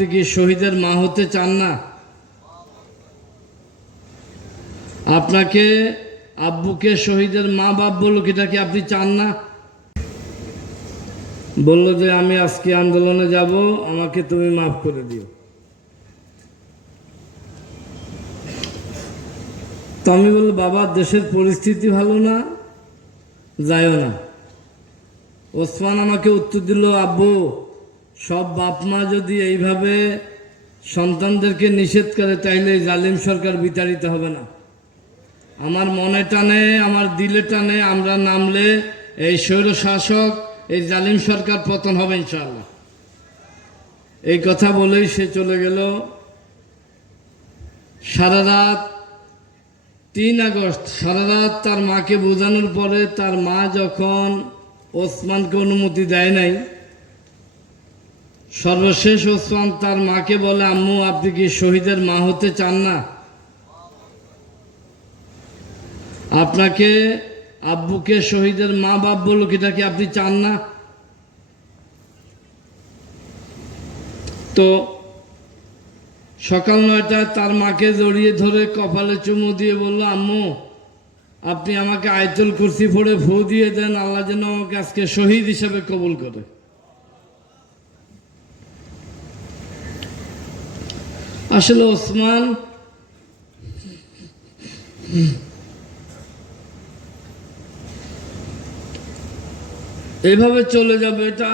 আপনি কি শহীদের মা হতে চান না? আপনাকে আব্বুকে শহীদের মা বাপ বলুক, এটা কি আপনি চান না? বলল যে আমি আজকে আন্দোলনে যাব, আমাকে তুমি মাফ করে দিও। তো আমি বললাম, বাবা দেশের পরিস্থিতি ভালো না, যাইও না। ওসমান আমাকে উত্তর দিল, আব্বু সব বাপ মা যদি এইভাবে সন্তানদেরকে নিষেধ করে তাইলে জালিম সরকার বিতাড়িত হবে না। আমার মনে টানে, আমার দিলে টানে, আমরা নামলে এই স্বৈর শাসক, এই জালিম সরকার পতন হবে ইনশাআল্লাহ। এই কথা বলেই সে চলে গেল। সারা রাত 3 আগস্ট সারা রাত তার মাকে বোঝানোর পরে তার মা যখন ওসমানকে অনুমতি দেয় নাই, সর্বশেষ ওসমান তার মাকে বলে, আম্মু আপনি কি শহীদের মা হতে চান না? আপনাকে আব্বুকে শহীদের মা বাপ বলুক, এটা কি আপনি চান না? তো সকাল 9টায় তার মাকে জড়িয়ে ধরে কপালে চুমু দিয়ে বলল, আম্মু আপনি আমাকে আয়াতুল কুরসি পড়ে ফু দিয়ে দেন, আল্লাহ যেন আমাকে আজকে শহীদ হিসেবে কবুল করে। আসলে ওসমান এভাবে চলে যাবে, এটা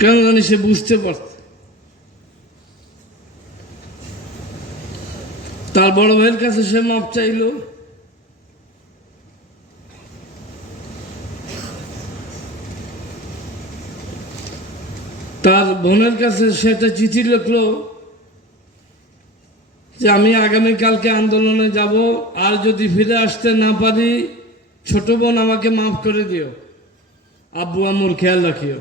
কেন জানি সে বুঝতে পারত। তার বড় ভাইয়ের কাছে সে মাপ চাইল, তার বোনের কাছে সেটা চিঠি লিখলো যে আমি আগামীকালকে আন্দোলনে যাব, আর যদি ফিরে আসতে না পারি ছোট বোন আমাকে মাফ করে দিও, আব্বু আম্মুর খেয়াল রাখিও।